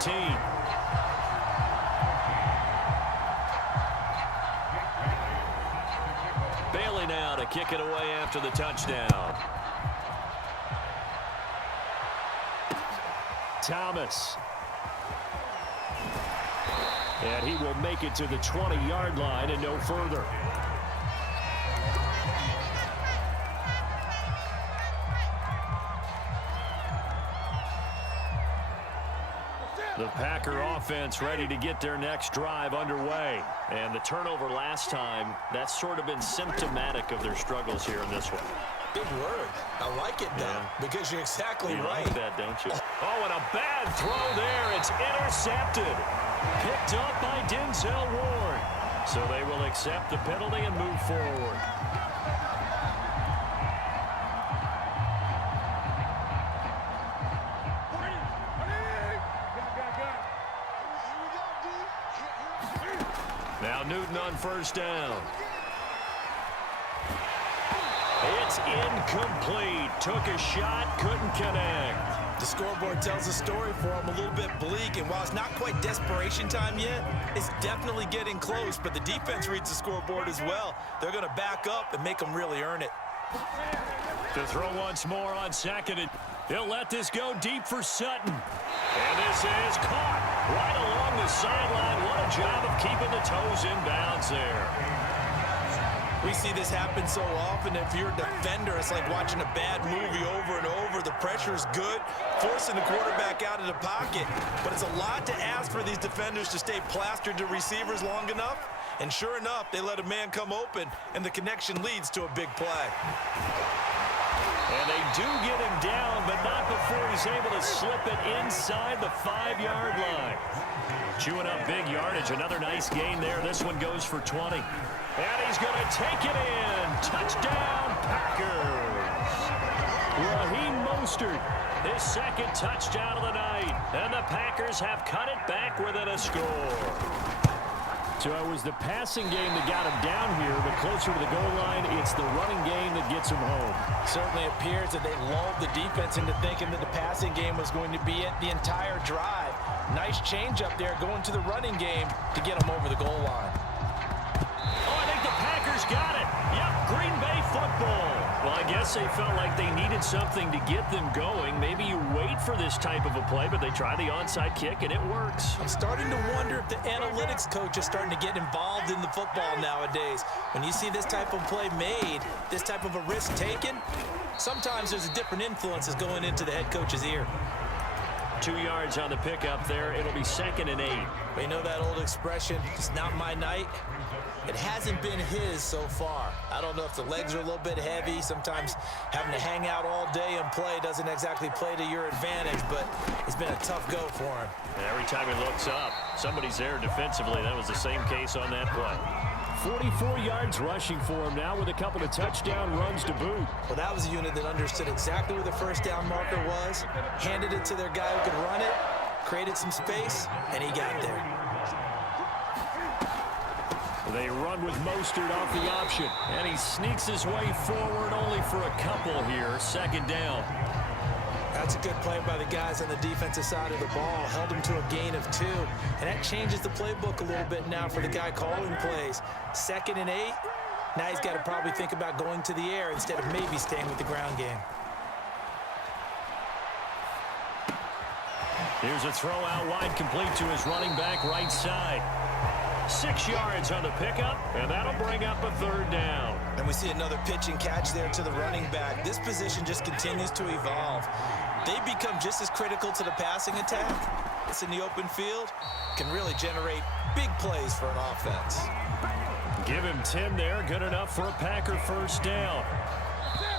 15. Bailey now to kick it away after the touchdown. Thomas. And he will make it to the 20-yard line and no further. The Packer offense ready to get their next drive underway. And the turnover last time, that's sort of been symptomatic of their struggles here in this one. Big word. I like it, though, because you're exactly right. You like that, don't you? Oh, and a bad throw there. It's intercepted. Picked up by Denzel Ward. So they will accept the penalty and move forward. Now Newton on first down. It's incomplete. Took a shot, couldn't connect. The scoreboard tells a story for him, a little bit bleak, and while it's not quite desperation time yet, it's definitely getting close, but the defense reads the scoreboard as well. They're going to back up and make them really earn it. To throw once more on second, and he'll let this go deep for Sutton. And this is caught right along the sideline. What a job of keeping the toes in bounds there. We see this happen so often. If you're a defender, it's like watching a bad movie over and over. The pressure is good, forcing the quarterback out of the pocket. But it's a lot to ask for these defenders to stay plastered to receivers long enough. And sure enough, they let a man come open, and the connection leads to a big play. And they do get him down, but not before he's able to slip it inside the 5-yard line. Chewing up big yardage. Another nice gain there. This one goes for 20. And he's going to take it in. Touchdown, Packers. Raheem Mostert, his second touchdown of the night. And the Packers have cut it back within a score. So it was the passing game that got him down here, but closer to the goal line, it's the running game that gets him home. Certainly appears that they lulled the defense into thinking that the passing game was going to be it the entire drive. Nice change up there going to the running game to get them over the goal line. Oh, I think the Packers got it. Yep, Green Bay football. Well, I guess they felt like they needed something to get them going. Maybe you wait for this type of a play, but they try the onside kick, and it works. I'm starting to wonder if the analytics coach is starting to get involved in the football nowadays. When you see this type of play made, this type of a risk taken, sometimes there's a different influences going into the head coach's ear. 2 yards on the pickup there. It'll be 2nd and 8. But you know that old expression, it's not my night? It hasn't been his so far. I don't know if the legs are a little bit heavy. Sometimes having to hang out all day and play doesn't exactly play to your advantage, but it's been a tough go for him. And every time he looks up, somebody's there defensively. That was the same case on that play. 44 yards rushing for him now with a couple of touchdown runs to boot. Well, that was a unit that understood exactly where the first down marker was, handed it to their guy who could run it, created some space, and he got there. They run with Mostert off the option, and he sneaks his way forward only for a couple here. 2nd down. That's a good play by the guys on the defensive side of the ball. Held him to a gain of 2, and that changes the playbook a little bit now for the guy calling plays. 2nd and 8. Now he's got to probably think about going to the air instead of maybe staying with the ground game. Here's a throw out wide, complete to his running back right side. 6 yards on the pickup, and that'll bring up a 3rd down. And we see another pitch and catch there to the running back. This position just continues to evolve. They become just as critical to the passing attack. It's in the open field, can really generate big plays for an offense. Give him 10 there, good enough for a Packer 1st down.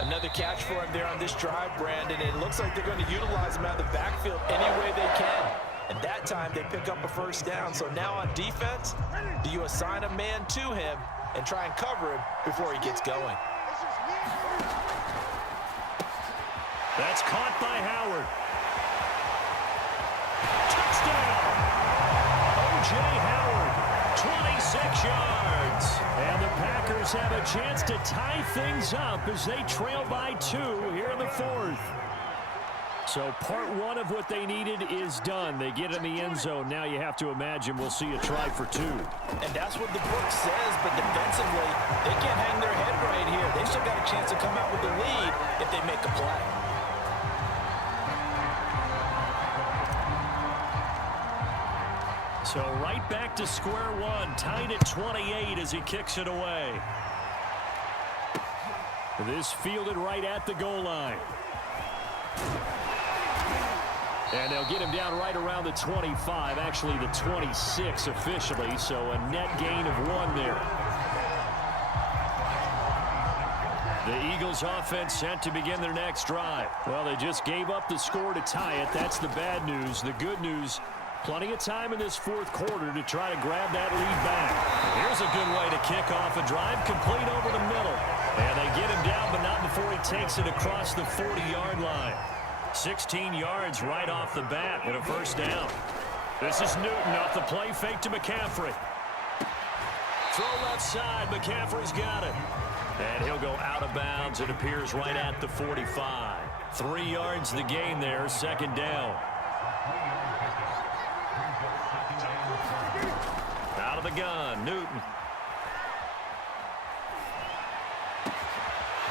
Another catch for him there on this drive, Brandon. It looks like they're going to utilize him out of the backfield any way they can. And that time they pick up a 1st down. So now on defense, do you assign a man to him and try and cover him before he gets going? That's caught by Howard. Touchdown! O.J. Howard, 26 yards. And the Packers have a chance to tie things up as they trail by 2 here in the 4th. So part one of what they needed is done. They get in the end zone. Now you have to imagine we'll see a try for two. And that's what the book says, but defensively, they can't hang their head right here. They still got a chance to come out with the lead if they make a play. So right back to square one, tied at 28 as he kicks it away. This fielded right at the goal line. And they'll get him down right around the 25, actually the 26 officially, so a net gain of 1 there. The Eagles offense set to begin their next drive. Well, they just gave up the score to tie it. That's the bad news. The good news, plenty of time in this fourth quarter to try to grab that lead back. Here's a good way to kick off a drive, complete over the middle. And they get him down, but not before he takes it across the 40-yard line. 16 yards right off the bat and a first down. This is Newton off the play fake to McCaffrey. Throw left side. McCaffrey's got it. And he'll go out of bounds. It appears right at the 45. 3 yards the gain there. Second down. Out of the gun. Newton.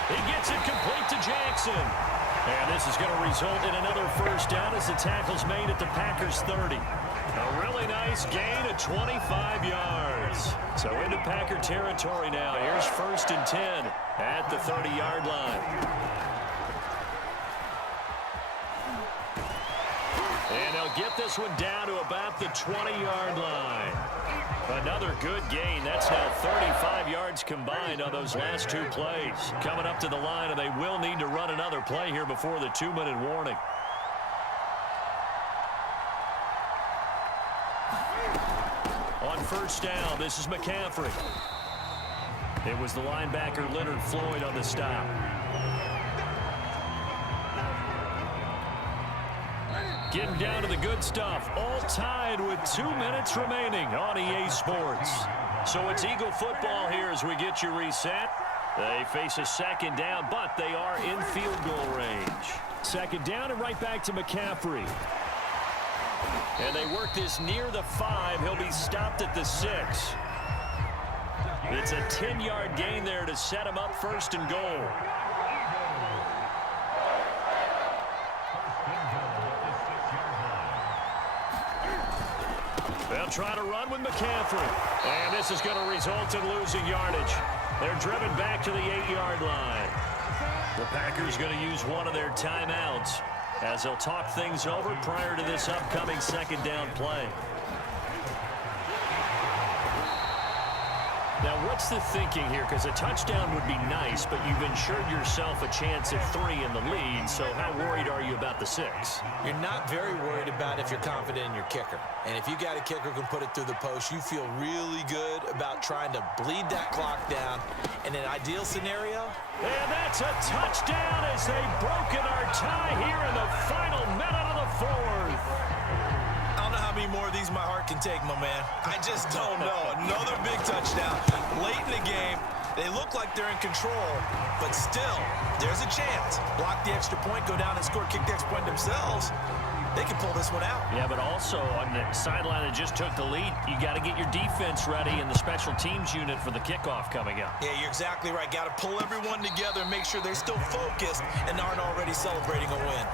He gets it complete to Jackson. And this is going to result in another first down as the tackle's made at the Packers' 30. A really nice gain of 25 yards. So into Packer territory now. Here's 1st and 10 at the 30-yard line. And they'll get this one down to about the 20-yard line. Another good gain. That's now 35 yards combined on those last 2 plays. Coming up to the line, and they will need to run another play here before the 2-minute warning. On first down, this is McCaffrey. It was the linebacker Leonard Floyd on the stop. Getting down to the good stuff. All tied with 2 minutes remaining on EA Sports. So it's Eagle football here as we get you reset. They face a second down, but they are in field goal range. Second down and right back to McCaffrey. And they work this near the 5. He'll be stopped at the 6. It's a 10-yard gain there to set him up 1st and goal. They'll try to run with McCaffrey. And this is going to result in losing yardage. They're driven back to the 8-yard line. The Packers going to use one of their timeouts as they'll talk things over prior to this upcoming second down play. Now, what's the thinking here? Because a touchdown would be nice, but you've ensured yourself a chance at 3 in the lead, so how worried are you about the 6? You're not very worried about if you're confident in your kicker. And if you got a kicker who can put it through the post, you feel really good about trying to bleed that clock down. In an ideal scenario, and that's a touchdown as they've broken our tie here in the final minute of the 4th. I don't know how many more of these my heart can take, my man. I just don't know. Another big touchdown late in the game. They look like they're in control, but still, there's a chance. Block the extra point, go down and score, kick the extra point themselves. They can pull this one out. Yeah, but also on the sideline that just took the lead, you got to get your defense ready and the special teams unit for the kickoff coming up. Yeah, you're exactly right. Got to pull everyone together and make sure they're still focused and aren't already celebrating a win.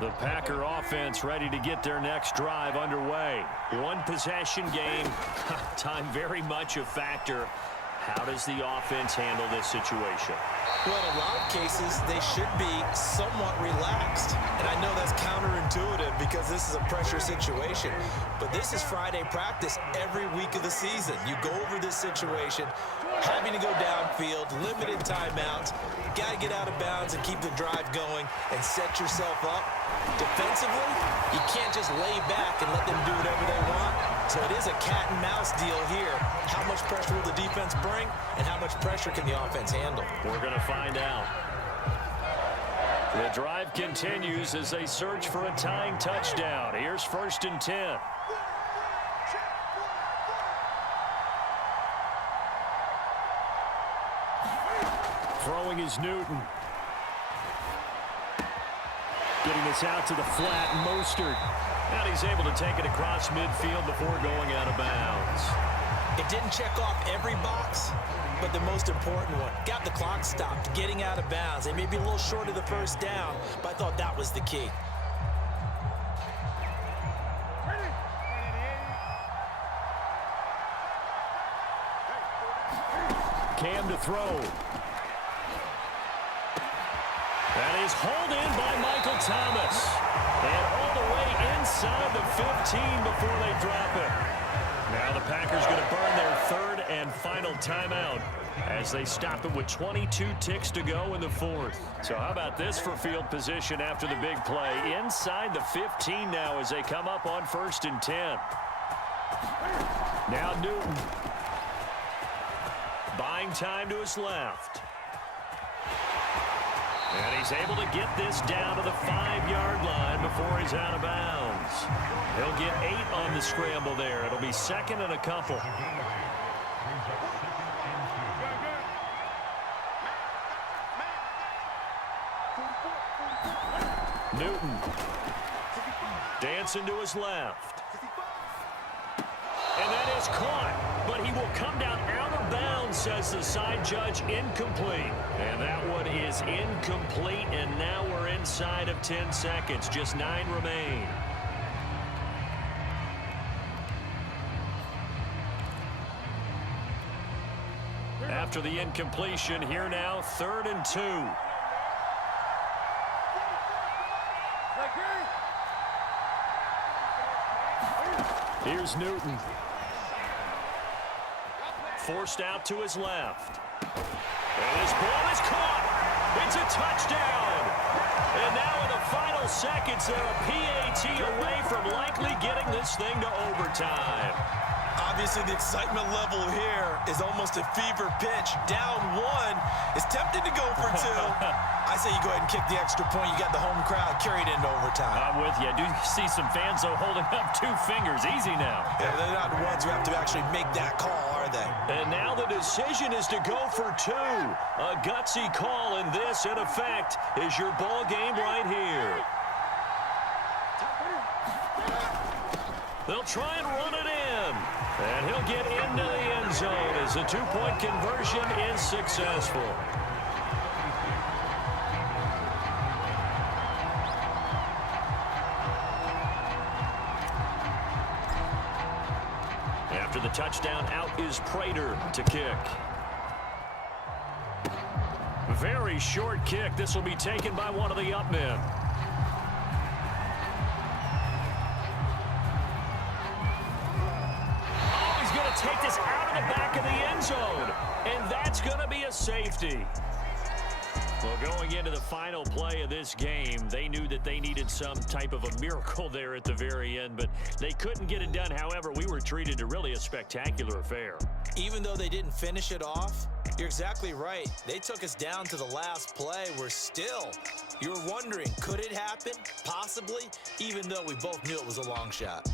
The Packer offense ready to get their next drive underway. One possession game. Time very much a factor. How does the offense handle this situation? Well, in a lot of cases, they should be somewhat relaxed. And I know that's counterintuitive because this is a pressure situation. But this is Friday practice every week of the season. You go over this situation, having to go downfield, limited timeouts, got to get out of bounds and keep the drive going and set yourself up. Defensively, you can't just lay back and let them do whatever they want. So it is a cat and mouse deal here. How much pressure will the defense bring and how much pressure can the offense handle? We're going to find out. The drive continues as they search for a tying touchdown. Here's 1st and 10. Throwing is Newton. Getting this out to the flat, Mostert. And he's able to take it across midfield before going out of bounds. It didn't check off every box, but the most important one. Got the clock stopped, getting out of bounds. They may be a little short of the first down, but I thought that was the key. Cam to throw. That is hauled in by Michael Thomas. And all the way inside the 15 before they drop it. Now the Packers going to burn their third and final timeout as they stop it with 22 ticks to go in the fourth. So how about this for field position after the big play? Inside the 15 now as they come up on 1st and 10. Now Newton. Buying time to his left. And he's able to get this down to the 5-yard line before he's out of bounds. He'll get 8 on the scramble there. It'll be 2nd and a couple. Newton. Dancing to his left. And that is caught, but he will come down out of bounds, says the side judge, incomplete. And that one is incomplete, and now we're inside of 10 seconds. Just 9 remain. After the incompletion, here now, 3rd and 2. Here's Newton. Forced out to his left. And this ball is caught. It's a touchdown. And now in the final seconds, they're a PAT away from likely getting this thing to overtime. Obviously, the excitement level here is almost a fever pitch. Down 1 is tempted to go for 2. I say you go ahead and kick the extra point. You got the home crowd carried into overtime. I'm with you. I do see some fans, though, holding up 2 fingers. Easy now. Yeah, they're not the ones who have to actually make that call, are they? And now the decision is to go for 2. A gutsy call, and this, in effect, is your ball game right here. They'll try and run it in. And he'll get into the end zone as the 2-point conversion is successful. After the touchdown, out is Prater to kick. Very short kick. This will be taken by one of the up men. Take this out of the back of the end zone, and that's going to be a safety. Well, going into the final play of this game, they knew that they needed some type of a miracle there at the very end, but they couldn't get it done. However, we were treated to really a spectacular affair. Even though they didn't finish it off, you're exactly right. They took us down to the last play. We're still, you're wondering, could it happen? Possibly, even though we both knew it was a long shot.